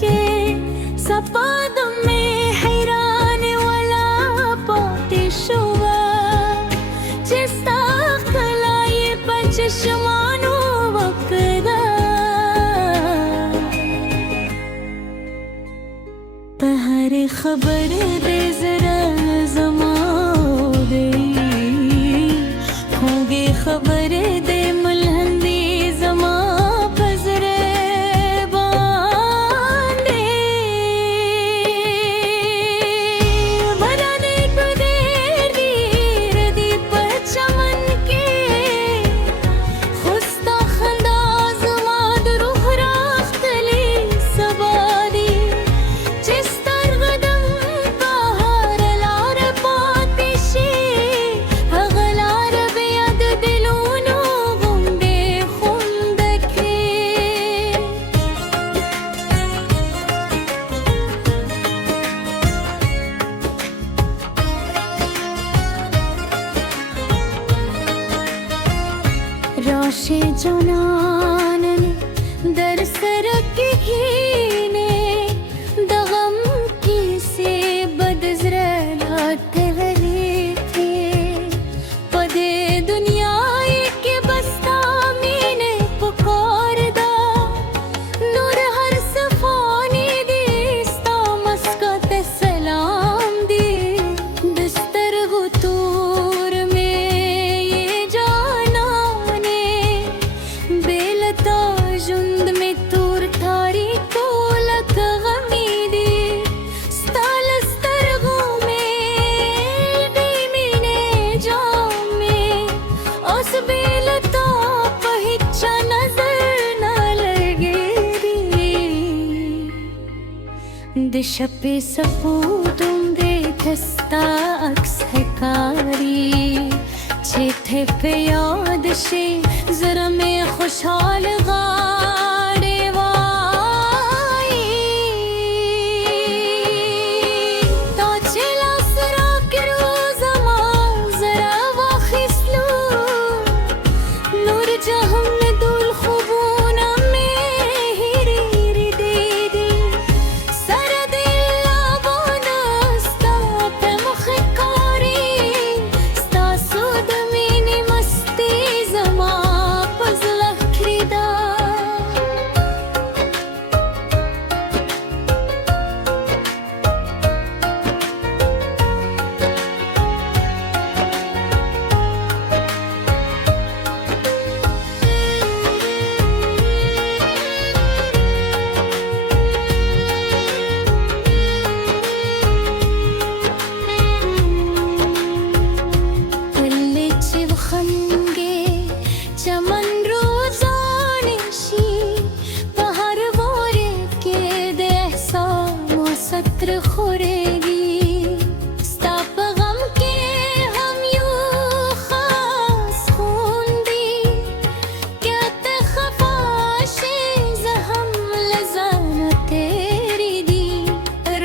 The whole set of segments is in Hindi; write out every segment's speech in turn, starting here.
के सपाद में हैरान वाला पाते शुवा जिसता खलाए पंचशमानो वक्दा पहर खबर दे जरा जमाओ दे होंगे खबर दे मुलहंदी जमा रोशे जुनान दर सरक हीने दगम की से बदजरलात वली थे पदे दुनिया के बस्ता मीने पुकार दा नूर हर सफानी दिस्ता मस्कत सलाम दी बिस्तर गुतूर जुंद में तूर थारी को लग गमीदी स्ताल स्तरगो में बीमीने जामे उस बेलता पहिचा नजर न लगे दिश पे सपूतुम दे दस्ता अक्स है कारी छेथे पे याद शे जरा में खुशहाल गाड़े वाई तो चला सरा के रोज़मा जरा वाखिसलू नूर जहम में दुल खुबूना में हिरी दे दे सर दिल बोनस्ता पे मुखकारी स्ता सुद मीनी मस्ती जमा चमन रोजानिशी पहर वोरे के देसा सत्र खुरेगी स्ताप गम के हम यूं खास खूंदी क्या तखफाशे जहम लजान तेरी दी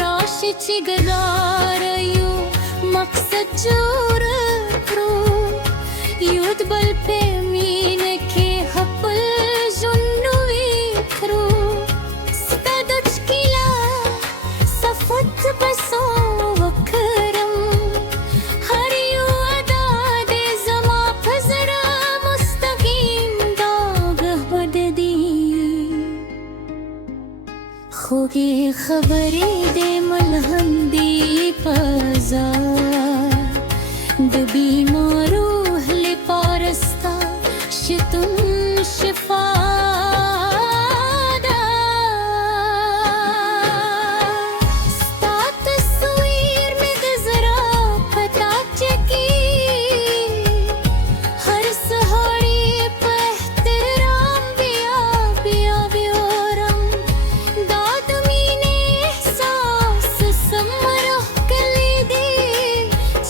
राश चिगदार यू मकसद जोर प्रो युद्ध बल पे मीन के हपल जुन्नुवी थ्रू स्तदच किला सफत बसो वकरम हरियो अदा दे जमा फजरा मुस्तकीम दाग बददी खोगी खबरी दे मुलहंदी पजा दबी मारो पारस्ता शितुन शिफादा स्ता तस्वीर में दजरा पता चकी हर सहाड़ी पे एहतराम बिया बिया बियोरम दाद मीने एहसास समरह कली दी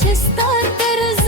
जिस्ता तरज़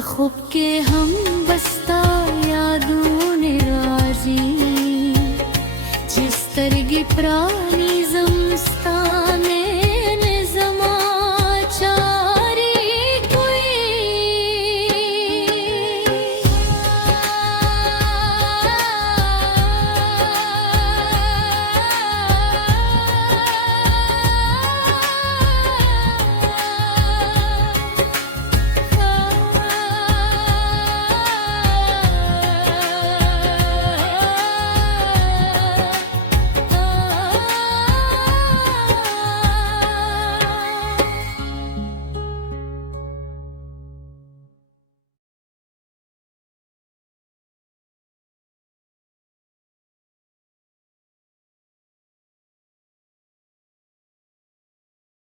बखुब के हम बस्ता यादों ने राजी जिस तरगी प्रा